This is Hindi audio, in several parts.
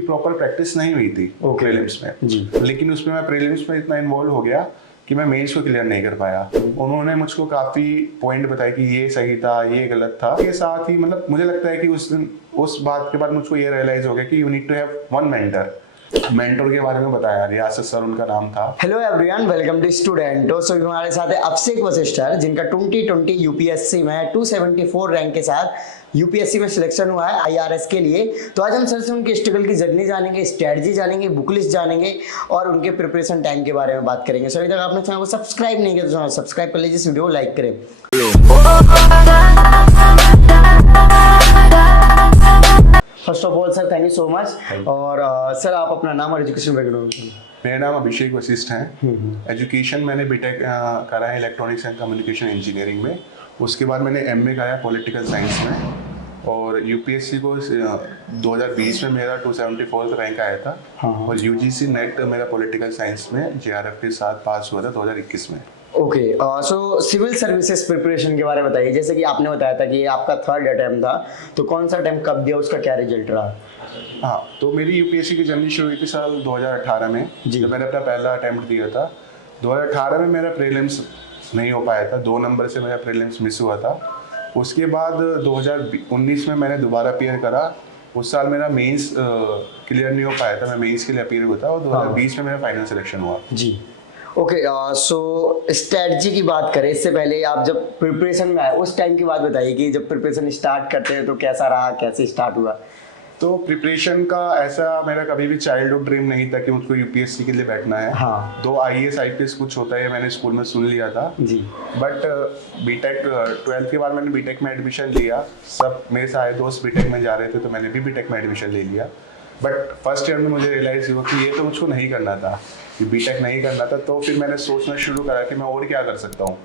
क्योंकि प्रॉपर प्रैक्टिस नहीं हुई थी प्रीलिम्स में जी। लेकिन उसमें मैं प्रीलिम्स में इतना इन्वॉल्व हो गया कि मैं मेंस को क्लियर नहीं कर पाया। उन्होंने मुझको काफी पॉइंट बताए कि ये सही था, ये गलत था। के साथ ही मतलब मुझे लगता है कि उस दिन उस बात के बाद मुझको ये रियलाइज हो गया कि you need to have one mentor के बारे में बताया, रियासत सर उनका नाम था। Hello everyone, welcome to student. So हमारे साथ है अभिषेक वशिष्ठ जिनका 2020 यूपीएससी में 274 रैंक के साथ यूपीएससी में सिलेक्शन हुआ है आईआरएस के लिए। तो आज हम सर से उनके स्ट्रगल की जर्नी जानेंगे, स्ट्रेटजी जानेंगे, बुक लिस्ट जानेंगे और उनके प्रिपरेशन टाइम के बारे में बात करेंगे। सर अगर आपने चैनल को सब्सक्राइब नहीं किया तो चैनल सब्सक्राइब कर लीजिए, इस वीडियो को लाइक करें। First of all sir thank you so much. और सर आप अपना नाम और एजुकेशन बैकग्राउंड। मेरा नाम अभिषेक वशिष्ठ है। एजुकेशन मैंने बीटेक करा है इलेक्ट्रॉनिक्स एंड कम्युनिकेशन इंजीनियरिंग में। उसके बाद मैंने एमए करा पॉलिटिकल साइंस में और यूपीएससी को 2020 में मेरा 274 रैंक आया था। और यूजीसी नेट मेरा पॉलिटिकल साइंस में जेआरएफ के साथ पास हुआ था 2021 में। Okay, so civil services preparation के बारे में बताइए। जैसे कि आपने बताया था कि आपका थर्ड अटेम्प्ट था, तो कौन सा अटेम्प्ट कब दिया, उसका क्या रिजल्ट रहा? हाँ, तो मेरी यूपीएससी की जर्नी शुरू हुई थी साल 2018 में जब मैंने अपना पहला अटेम्प्ट दिया था। 2018 में मेरा प्रीलिम्स नहीं हो पाया था, 2 नंबर से मेरा प्रीलिम्स मिस हुआ था। उसके बाद 2019 में मैंने दोबारा अपीयर करा। उस साल मेरा मेंस क्लियर नहीं हो पाया था, मैं मेंस के लिए अपीयर हुआ था और 2020 में मेरा फाइनल सिलेक्शन हुआ जी। ओके, सो स्ट्रेटजी की बात करें इससे पहले आप जब प्रिपरेशन में आए उस टाइम की बात बताइए कि जब प्रिपरेशन स्टार्ट करते हैं तो कैसा रहा, कैसे स्टार्ट हुआ? तो प्रिपरेशन का ऐसा मेरा कभी भी चाइल्डहुड ड्रीम नहीं था कि मुझको यूपीएससी के लिए बैठना है। हाँ। 2 आईएएस आईपीएस कुछ होता है मैंने स्कूल में सुन लिया था जी। बट बीटेक 12th के बाद मैंने बीटेक में एडमिशन लिया। सब मेरे सारे दोस्त बीटेक में जा रहे थे तो मैंने भी बीटेक में एडमिशन ले लिया। बट फर्स्ट ईयर में मुझे रियलाइज हुआ कि ये तो मुझको नहीं करना था, कि बीटेक नहीं करना था। तो फिर मैंने सोचना शुरू करा कि मैं और क्या कर सकता हूँ।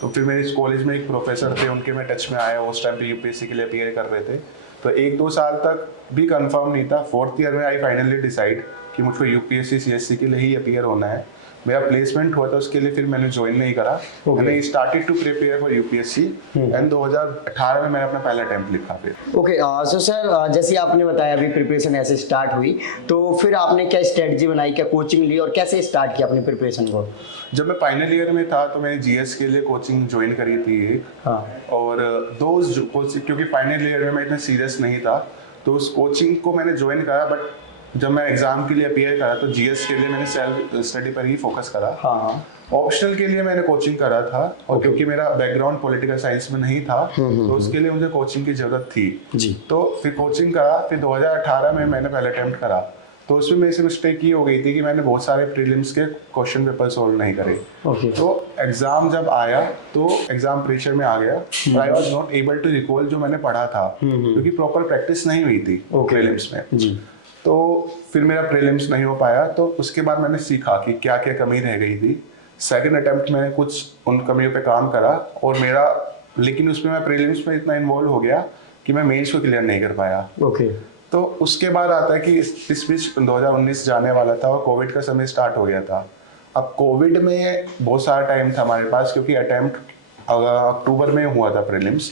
तो फिर मेरे कॉलेज में एक प्रोफेसर थे, उनके मैं टच में आया। उस टाइम पे यूपीएससी के लिए अपीयर कर रहे थे, तो 1-2 साल तक भी कंफर्म नहीं था। 4th ईयर में आई फाइनली डिसाइड कि मुझको यूपीएससी सीएससी के लिए ही अपीयर होना है। मेरा प्लेसमेंट हुआ था, उसके लिए फिर मैंने ज्वाइन नहीं करा। मैंने started to prepare for UPSC and 2018 में मैंने अपना पहला अटेम्प्ट लिखा फिर। ओके, सो सर जैसे आपने बताया अभी प्रिपरेशन ऐसे स्टार्ट हुई, तो फिर आपने क्या स्ट्रेटजी बनाई, क्या कोचिंग ली और कैसे स्टार्ट किया अपनी प्रिपरेशन को? जब मैं फाइनल ईयर में था तो मैंने जीएस के लिए कोचिंग ज्वाइन करी थी एक। हाँ। और क्योंकि फाइनल ईयर में मैं इतना सीरियस नहीं था तो उस कोचिंग को मैंने ज्वाइन करा। बट जब मैं एग्जाम के लिए अपीयर करा तो जीएस के लिए मैंने सेल्फ स्टडी पर ही फोकस करा। हाँ। ऑप्शनल के लिए मैंने कोचिंग करा था और क्योंकि मेरा बैकग्राउंड पॉलिटिकल साइंस में नहीं था तो उसके लिए मुझे कोचिंग की जरूरत थी जी। तो फिर कोचिंग करा। फिर 2018 में मैंने पहले अटेम्प्ट करा। तो उसमें मेरी से मिस्टेक ये हो गई थी कि मैंने बहुत सारे प्रीलिम्स के क्वेश्चन पेपर सोल्व नहीं करे। तो एग्जाम जब आया तो एग्जाम प्रेशर में आ गया और I was not able to recall जो मैंने पढ़ा था क्योंकि प्रॉपर प्रैक्टिस नहीं हुई थी प्रीलिम्स में जी। तो फिर मेरा प्रीलिम्स नहीं हो पाया। तो उसके बाद मैंने सीखा कि क्या क्या कमी रह गई थी। सेकंड अटेम्प्ट में कुछ उन कमियों पे काम करा और मेरा, लेकिन उसमें मैं प्रीलिम्स में इतना इन्वॉल्व हो गया कि मैं मेंस को क्लियर नहीं कर पाया। ओके। तो उसके बाद आता है कि इस बीच 2019 जाने वाला था और कोविड का समय स्टार्ट हो गया था। अब कोविड में बहुत सारा टाइम था हमारे पास क्योंकि अटेम्प्ट अक्टूबर में हुआ था प्रीलिम्स।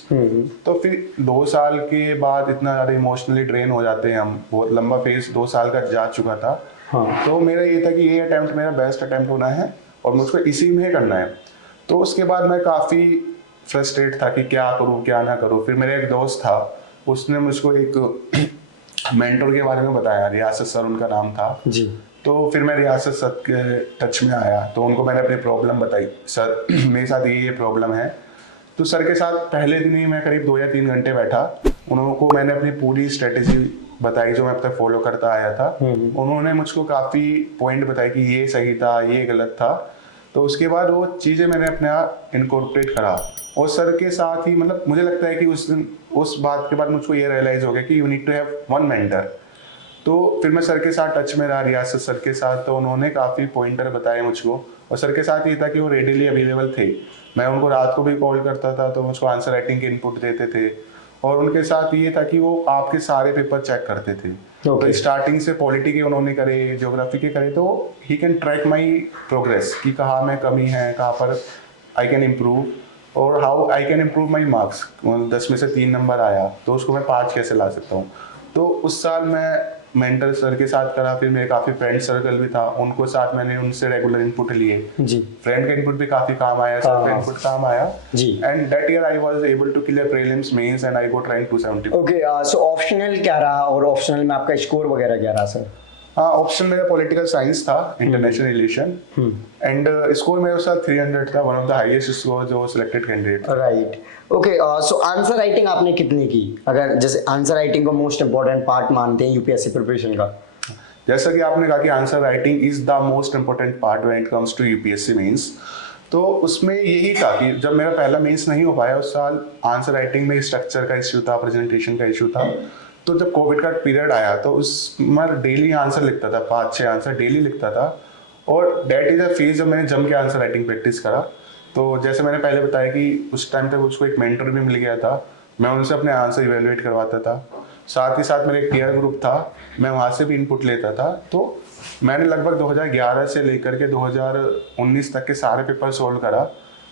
तो फिर 2 साल के बाद इतना ज़्यादा इमोशनली ड्रेन हो जाते हैं हम, बहुत लंबा फेज 2 साल का जा चुका था। हाँ। तो मेरा ये था कि ये अटेम्प्ट मेरा बेस्ट अटेम्प्ट होना है और मुझको इसी में करना है। तो उसके बाद मैं काफ़ी फ्रस्ट्रेट था कि क्या करूँ क्या ना करूँ। फिर मेरा एक दोस्त था, उसने मुझको एक मेंटर के बारे में बताया, रियासत सर उनका नाम था जी। तो फिर मैं रियासत सर के टच में आया तो उनको मैंने अपनी प्रॉब्लम बताई, सर मेरे साथ ये प्रॉब्लम है। तो सर के साथ पहले दिन ही मैं करीब 2 या 3 घंटे बैठा। उनको मैंने अपनी पूरी स्ट्रेटेजी बताई जो मैं अब तक फॉलो करता आया था। उन्होंने मुझको काफ़ी पॉइंट बताए कि ये सही था, ये गलत था। तो उसके बाद वो चीज़ें मैंने अपने आप इनकॉर्पोरेट करा और सर के साथ ही मतलब मुझे लगता है कि उस बात के बाद मुझको ये रियलाइज़ हो गया कि you need to have one mentor. तो फिर मैं सर के साथ टच में रहा, रियासत सर के साथ। तो उन्होंने काफ़ी पॉइंटर बताए मुझको और सर के साथ ये था कि वो रेडिली अवेलेबल थे। मैं उनको रात को भी कॉल करता था तो मुझको आंसर राइटिंग के इनपुट देते थे। और उनके साथ ये था कि वो आपके सारे पेपर चेक करते थे। तो स्टार्टिंग से पॉलिटी के उन्होंने करे, ज्योग्राफी के करे, तो he can track my progress कि कहाँ में कमी है, कहाँ पर आई कैन इम्प्रूव और how I can improve my marks. 10 में से 3 नंबर आया तो उसको मैं 5 कैसे ला सकता हूँ। तो उस साल मैं मेंटर सर के साथ करा, फिर मेरे काफ़ी फ्रेंड सर्कल भी था, उनको साथ मैंने उनसे रेगुलर इनपुट लिए। जी फ्रेंड का इनपुट भी काफ़ी काम आया, सर का इनपुट काम आया जी। And that year I was able to clear prelims mains and I got rank 270। Okay, so optional क्या रहा और ऑप्शनल में आपका स्कोर वगैरह क्या रहा सर? हाँ, ऑप्शन मेरा पॉलिटिकल साइंस था, इंटरनेशनल रिलेशन, एंड स्कोर मेरे साथ 300 था, one of the highest score जो selected candidate. Right, okay. So answer writing आपने कितनी की, अगर जैसे आंसर राइटिंग को मोस्ट इंपॉर्टेंट पार्ट मानते हैं यूपीएससी प्रिपरेशन का? जैसा कि आपने कहा कि answer writing is the most important part when it comes to UPSC mains, तो उसमें यही था कि जब मेरा पहला मेंस नहीं हो पाया उस साल, आंसर राइटिंग में स्ट्रक्चर का इश्यू था, प्रेजेंटेशन का इश्यू था, तो जब कोविड का पीरियड आया तो उस मैं डेली आंसर लिखता था, 5-6 आंसर डेली लिखता था, और दैट इज अ फेज जब मैंने जम के आंसर राइटिंग प्रैक्टिस करा। तो जैसे मैंने पहले बताया कि उस टाइम तक उसको एक मेंटर भी मिल गया था, मैं उनसे अपने आंसर इवेलुएट करवाता था, साथ ही साथ मेरा एक पीयर ग्रुप था, मैं वहाँ से भी इनपुट लेता था। तो मैंने लगभग 2011 से लेकर के 2019 तक के सारे पेपर सोल्व करा,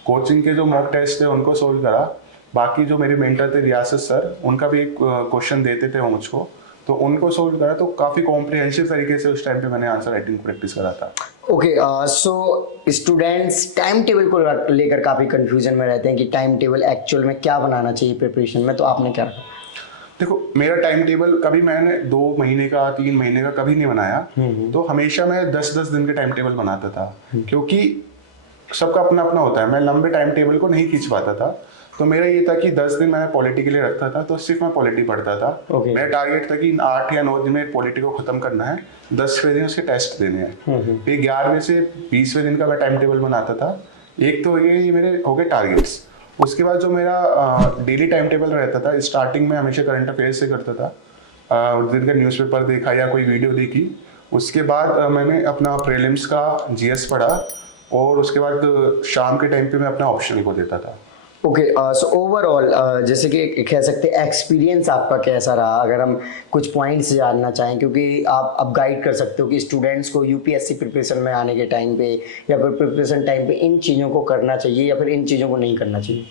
कोचिंग के जो मॉक टेस्ट थे उनको सोल्व करा, बाकी जो मेरे मेंटर थे रियासत सर, उनका भी एक क्वेश्चन देते थे वो मुझको, तो उनको सोल्व करा। तो काफ़ी कॉम्प्रिहेंसिव तरीके से उस टाइम पे मैंने आंसर राइटिंग प्रैक्टिस करा था। Okay, so students time table को लेकर काफ़ी कंफ्यूजन में रहते हैं कि टाइम टेबल एक्चुअल में क्या बनाना चाहिए प्रिपरेशन में, तो आपने क्या रखा? देखो, मेरा टाइम टेबल कभी मैंने 2 महीने का 3 महीने का कभी नहीं बनाया, तो हमेशा मैं 10-10 दिन के टाइम टेबल बनाता था, क्योंकि सबका अपना अपना होता है, मैं लंबे टाइम टेबल को नहीं खींच पाता था। तो मेरा ये था कि 10 दिन मैंने पॉलिटी के लिए रखता था, तो सिर्फ मैं पॉलिटी पढ़ता था। Okay. मेरा टारगेट था कि 8 या 9 दिन में पॉलिटी को खत्म करना है, 10वें दिन उसके टेस्ट देने हैं, फिर 11वें से 20वें दिन का मैं टाइम टेबल बनाता था। एक तो ये मेरे हो गए टारगेट्स। उसके बाद जो मेरा डेली टाइम टेबल रहता था, स्टार्टिंग में हमेशा करंट अफेयर्स से करता था, उस दिन का न्यूज़पेपर देखा या कोई वीडियो देखी, उसके बाद मैंने अपना प्रीलिम्स का जीएस पढ़ा, और उसके बाद शाम के टाइम पे मैं अपना ऑप्शनल को देता था। ओके, सो ओवरऑल जैसे कि कह सकते हैं एक्सपीरियंस आपका कैसा रहा, अगर हम कुछ पॉइंट्स जानना चाहें, क्योंकि आप अब गाइड कर सकते हो कि स्टूडेंट्स को यूपीएससी प्रिपरेशन में आने के टाइम पे या फिर प्रिपरेशन टाइम पे इन चीज़ों को करना चाहिए या फिर इन चीज़ों को नहीं करना चाहिए।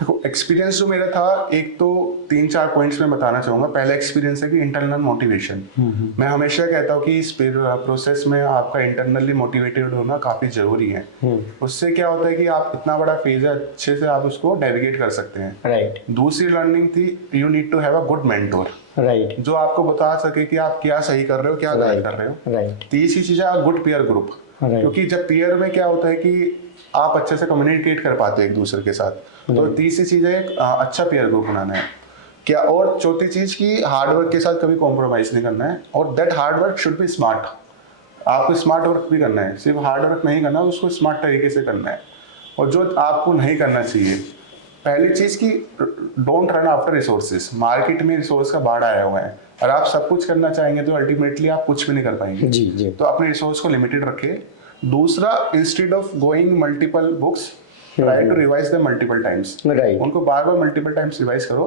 देखो, एक्सपीरियंस जो मेरा था, एक तो 3-4 पॉइंट्स में बताना चाहूँगा। पहला एक्सपीरियंस है कि इंटरनल मोटिवेशन। मैं हमेशा कहता हूँ कि इस प्रोसेस में आपका इंटरनली मोटिवेटेड होना काफ़ी ज़रूरी है। उससे क्या होता है कि आप इतना बड़ा फेज है, अच्छे से आप उसको नेविगेट कर सकते हैं। राइट। दूसरी लर्निंग थी, you need to have a good mentor, right. जो आपको बता सके कि आप क्या सही कर रहे हो, क्या गलत कर रहे हो। राइट। तीसरी चीज़ है गुड पीयर ग्रुप, क्योंकि जब पीयर में क्या होता है कि आप अच्छे से कम्युनिकेट कर पाते हो एक दूसरे के साथ। तो तीसरी चीज़ है एक अच्छा पीयर ग्रुप बनाना है क्या, और चौथी चीज़ की हार्डवर्क के साथ कभी कॉम्प्रोमाइज़ नहीं करना है, और that hard work should be smart. आपको स्मार्ट वर्क भी करना है, सिर्फ हार्ड वर्क नहीं करना, उसको स्मार्ट तरीके से करना है। और जो आपको नहीं करना चाहिए, पहली चीज़ की don't run after resources. Market में रिसोर्स का बाढ़ आया हुआ है, और आप सब कुछ करना चाहेंगे तो अल्टीमेटली आप कुछ भी नहीं कर पाएंगे। जी जी। तो अपने रिसोर्स को लिमिटेड रखें। दूसरा, instead of going multiple books, try to revise the multiple times. उनको बार बार मल्टीपल टाइम्स रिवाइज करो।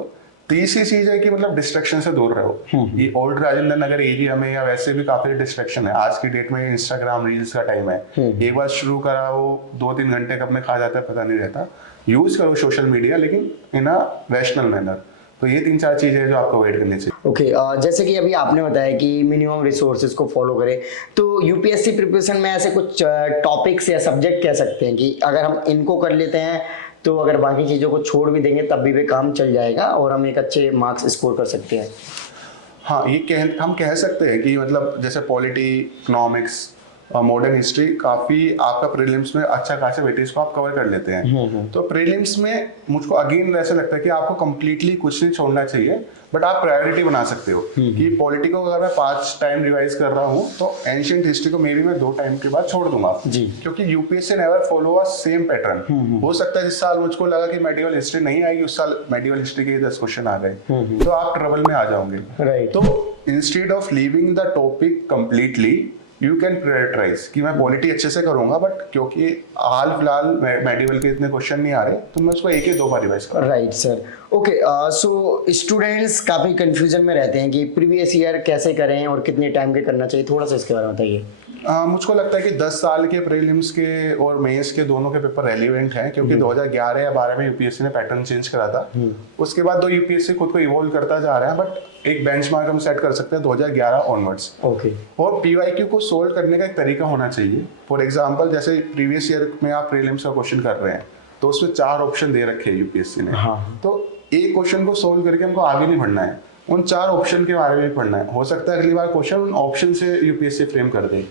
तीसरी चीज है कि मतलब डिस्ट्रैक्शन से दूर रहो। ये ओल्ड राजेंद्र नगर एरिया में या वैसे भी काफी डिस्ट्रैक्शन है। आज की डेट में इंस्टाग्राम रील्स का टाइम है, एक बार शुरू करा वो 2-3 घंटे कब में खा जाता है पता नहीं रहता। यूज करो सोशल मीडिया, लेकिन इन अ रैशनल मैनर। तो ये 3-4 चीजें हैं जो आपको अवॉइड करनी चाहिए। ओके, जैसे कि अभी आपने बताया कि मिनिमम रिसोर्सेज को फॉलो करें, तो यूपीएससी प्रिपरेशन में ऐसे कुछ टॉपिक्स या सब्जेक्ट कह सकते हैं कि अगर हम इनको कर लेते हैं तो अगर बाकी चीज़ों को छोड़ भी देंगे तब भी काम चल जाएगा और हम एक अच्छे मार्क्स स्कोर कर सकते हैं। हाँ, हम कह सकते हैं कि मतलब जैसे पॉलिटी, इकोनॉमिक्स, मॉडर्न हिस्ट्री काफ़ी आपका प्रीलिम्स में अच्छा खासा वेटेज को आप कवर कर लेते हैं। तो प्रीलिम्स में मुझको अगेन ऐसा लगता है कि आपको कंप्लीटली कुछ नहीं छोड़ना चाहिए, बट आप प्रायोरिटी बना सकते हो कि पॉलिटी को अगर मैं 5 टाइम रिवाइज कर रहा हूँ तो एंशिएंट हिस्ट्री को मे बी मैं 2 टाइम के बाद छोड़ दूंगा जी। क्योंकि UPSC never follow a same pattern. हो सकता है इस साल मुझको लगा कि मेडिकल हिस्ट्री नहीं आएगी, उस साल मेडिकल हिस्ट्री के 10 क्वेश्चन आ गए, तो आप ट्रबल में आ जाओगे। तो instead of leaving the topic completely, you can prioritise कि मैं पॉलिटी अच्छे से करूंगा, बट क्योंकि हाल फिलहाल मेडिकल के इतने क्वेश्चन नहीं आ रहे तो मैं उसको 1 या 2 बार रिवाइज करूंगा। Right sir. Okay, so students काफ़ी कंफ्यूजन में रहते हैं कि प्रीवियस ईयर कैसे करें और कितने टाइम के करना चाहिए, थोड़ा सा इसके बारे में बताइए। मुझको लगता है कि 10 साल के प्रीलिम्स के और मेंस के दोनों के पेपर रेलिवेंट हैं, क्योंकि 2011 या 12 में यूपीएससी ने पैटर्न चेंज करा था। उसके बाद तो यूपीएससी खुद को इवॉल्व करता जा रहा है, बट एक बेंचमार्क हम सेट कर सकते हैं 2011 ऑनवर्ड्स। ओके। और पीवाईक्यू को सोल्व करने का एक तरीका होना चाहिए। फॉर एग्जाम्पल, जैसे प्रीवियस ईयर में आप प्रीलिम्स का क्वेश्चन कर रहे हैं तो उसमें 4 ऑप्शन दे रखे हैं यूपीएससी ने। हाँ। तो एक क्वेश्चन को सोल्व करके हमको आगे नहीं बढ़ना है, उन 4 ऑप्शन के बारे में पढ़ना है। हो सकता है अगली बार क्वेश्चन उन ऑप्शन से यूपीएससी फ्रेम कर दे।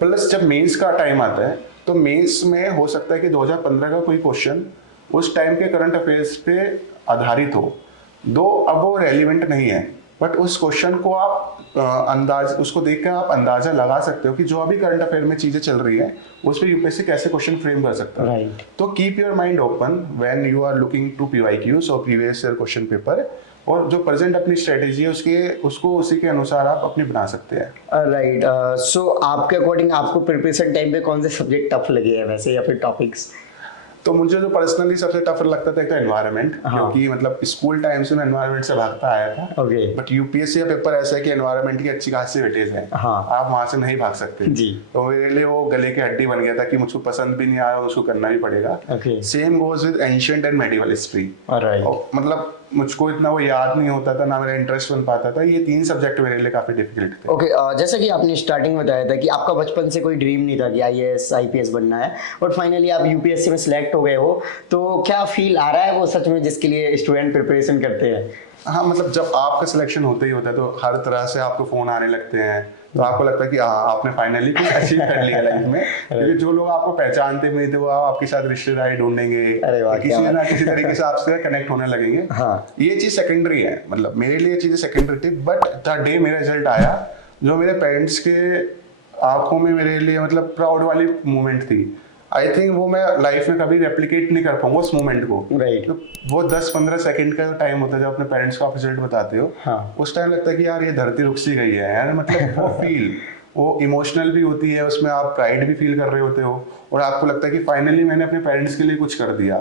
प्लस जब मेंस का टाइम आता है तो मेंस में हो सकता है कि 2015 का कोई क्वेश्चन उस टाइम के करंट अफेयर्स पे आधारित हो, दो अब वो रेलिवेंट नहीं है, बट उस क्वेश्चन को आप उसको देख कर आप अंदाजा लगा सकते हो कि जो अभी करंट अफेयर में चीजें चल रही है उस पर यूपीएससी कैसे क्वेश्चन फ्रेम कर सकता है। राइट। तो keep your mind open when you are looking to PYQs और प्रीवियस ईयर क्वेश्चन पेपर, और जो प्रेजेंट अपनी स्ट्रेटेजी है उसको उसी के अनुसार आप अपनी बना सकते हैं। राइट। सो आपके अकॉर्डिंग आपको प्रिपरेशन टाइम पे कौन से सब्जेक्ट टफ लगे हैं वैसे, या फिर टॉपिक्स? तो मुझे जो पर्सनली सबसे टफ लगता था एक तो एनवायरनमेंट, क्योंकि मतलब स्कूल टाइम से मैं एनवायरनमेंट से भागता आया था। ओके। बट यूपीएससी का पेपर ऐसा है कि एनवायरनमेंट की अच्छी खासी वेटेज है। हाँ। आप वहां से नहीं भाग सकते जी। तो मेरे लिए वो गले की हड्डी बन गया था कि मुझको पसंद भी नहीं आ रहा, उसको करना भी पड़ेगा। Okay. Same goes with ancient and medieval history. Right. मतलब मुझको इतना वो याद नहीं होता था, ना मेरा इंटरेस्ट बन पाता था। ये 3 सब्जेक्ट मेरे लिए काफी डिफिकल्ट थे। ओके। जैसा कि आपने स्टार्टिंग में बताया था कि आपका बचपन से कोई ड्रीम नहीं था कि आईएएस आईपीएस बनना है, और फाइनली आप यूपीएससी में सिलेक्ट हो गए हो, तो क्या फील आ रहा है वो सच में जिसके लिए स्टूडेंट प्रिपरेशन करते हैं? हाँ, मतलब जब आपका सिलेक्शन होता ही होता है तो हर तरह से आपको फोन आने लगते हैं, तो आपको लगता है कि हाँ आपने फाइनली कुछ अचीव कर लिया लाइफ में। क्योंकि जो लोग आपको पहचानते भी नहीं थे वो आपके साथ रिश्तेदारी ढूंढेंगे, किसी ना किसी तरीके से आपसे कनेक्ट होने लगेंगे। हाँ। ये चीज सेकेंडरी है, मतलब मेरे लिए चीजें सेकेंडरी थी। बट द डे मेरा रिजल्ट आया, जो मेरे पेरेंट्स के आंखों में मेरे लिए मतलब प्राउड वाली मोमेंट थी, आई थिंक वो मैं लाइफ में कभी रेप्लिकेट नहीं कर पाऊंगा उस मोमेंट को। राइट। तो वो 10-15 सेकंड का टाइम होता है जब अपने पेरेंट्स को आप रिजल्ट बताते हो। हाँ। उस टाइम लगता है कि यार ये धरती रुक सी गई है यार, मतलब वो फील वो इमोशनल भी होती है, उसमें आप प्राइड भी फील कर रहे होते हो, और आपको लगता है कि फाइनली मैंने अपने पेरेंट्स के लिए कुछ कर दिया।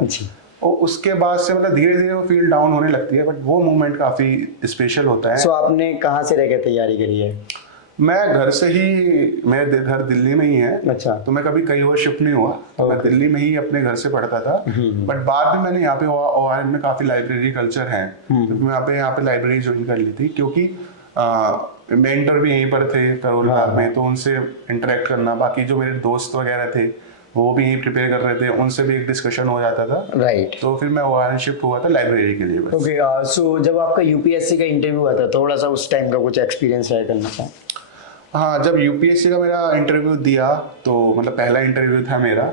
और उसके बाद से मतलब धीरे धीरे वो फील डाउन होने लगती है, बट वो मोमेंट काफी स्पेशल होता है। सो आपने कहाँ से रह के तैयारी करी है? मैं घर से ही, मेरा घर दिल्ली में ही है। अच्छा। तो मैं कभी कहीं और शिफ्ट नहीं हुआ, मैं दिल्ली में ही अपने घर से पढ़ता था। बट बाद में मैंने यहाँ पे ओआरएन में काफी लाइब्रेरी कल्चर है, तो मैं यहाँ पे लाइब्रेरी ज्वाइन कर ली थी, क्योंकि मेंटर भी यहीं पर थे करोल बाग में, तो उनसे इंटरेक्ट करना, बाकी जो मेरे दोस्त वगैरह थे वो भी यहीं प्रिपेयर कर रहे थे, उनसे भी एक डिस्कशन हो जाता था। राइट। तो फिर मैं ओआरएन शिफ्ट हुआ था लाइब्रेरी के लिए। ओके। सो जब आपका यूपीएससी का इंटरव्यू हुआ था, थोड़ा सा उस टाइम का कुछ एक्सपीरियंस शेयर करना चाहें? हाँ, जब यूपीएससी का मेरा इंटरव्यू दिया तो मतलब पहला इंटरव्यू था मेरा,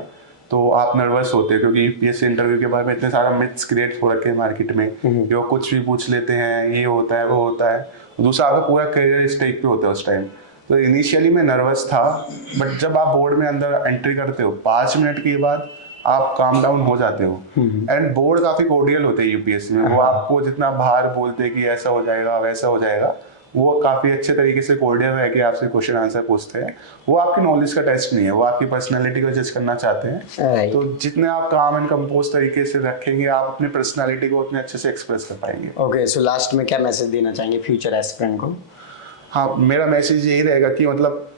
तो आप नर्वस होते हो क्योंकि यूपीएससी इंटरव्यू के बारे में इतने सारा मिथ्स क्रिएट हो रखे हैं मार्केट में, जो कुछ भी पूछ लेते हैं, ये होता है वो होता है। दूसरा आपका पूरा करियर स्टेक पे होता है उस टाइम। तो इनिशियली मैं नर्वस था, बट जब आप बोर्ड में अंदर एंट्री करते हो 5 मिनट के बाद आप काम डाउन हो जाते हो। एंड बोर्ड काफी कोर्डियल होते हैं यूपीएससी में, वो आपको जितना बाहर बोलते हैं कि ऐसा हो जाएगा वैसा हो जाएगा, वो काफी अच्छे तरीके से कोर्डियल रह के आपसे क्वेश्चन आंसर पूछते हैं। वो आपकी नॉलेज का टेस्ट नहीं है, वो आपकी पर्सनैलिटी को जज करना चाहते हैं। तो जितने आप काम एंड कंपोज तरीके से रखेंगे, आप अपनी पर्सनैलिटी को उतने अच्छे से एक्सप्रेस कर पाएंगे। ओके। सो लास्ट में क्या मैसेज देना चाहेंगे फ्यूचर एस्पिरेंट को? हाँ, मेरा मैसेज यही रहेगा कि मतलब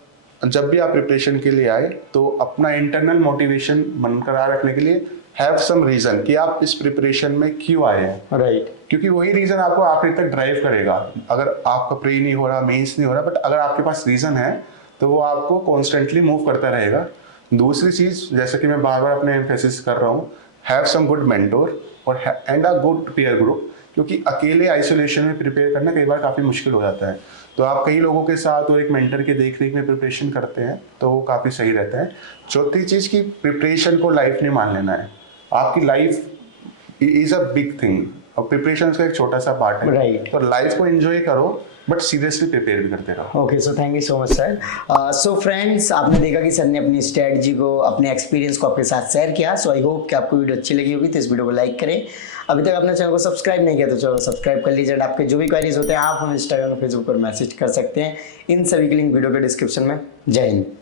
जब भी आप प्रिपरेशन के लिए आए तो अपना इंटरनल मोटिवेशन बरकरार रखने के लिए हैव सम रीजन कि आप इस प्रिपरेशन में क्यों आए हैं। राइट। क्योंकि वही रीजन आपको आखिर तक ड्राइव करेगा। अगर आपका प्री नहीं हो रहा, मेंस नहीं हो रहा, बट अगर आपके पास रीजन है तो वो आपको कॉन्स्टेंटली मूव करता रहेगा। दूसरी चीज, जैसे कि मैं बार बार अपने एम्फेसिस कर रहा हूँ, हैव सम गुड मेंटोर और and a good peer group, क्योंकि अकेले आइसोलेशन में प्रिपेयर करना कई बार काफी मुश्किल हो जाता है। तो आप कई लोगों के साथ और एक मेंटर के देख रेख में प्रिपरेशन करते हैं तो वो काफी सही रहता है। चौथी चीज की प्रिपरेशन को लाइफ नहीं मान लेना है। आपकी life is a big thing और प्रिपरेशन का एक छोटा सा पार्ट है। राइट। तो लाइफ को एंजॉय करो, बट सीरियसली प्रिपेयर भी करते रहो। Okay. So thank you so much sir. So friends, आपने देखा कि सर ने अपनी स्ट्रेटजी को, अपने एक्सपीरियंस को आपके साथ शेयर किया। सो आई होप कि आपको वीडियो अच्छी लगी होगी, तो इस वीडियो को लाइक करें। अभी तक अपने चैनल को सब्सक्राइब नहीं किया तो चैनल को सब्सक्राइब कर लीजिए। आपके जो भी क्वेरीज होते हैं आप हमें इंस्टाग्राम और फेसबुक पर मैसेज कर सकते हैं। इन सभी के लिंक वीडियो के डिस्क्रिप्शन में। जय हिंद।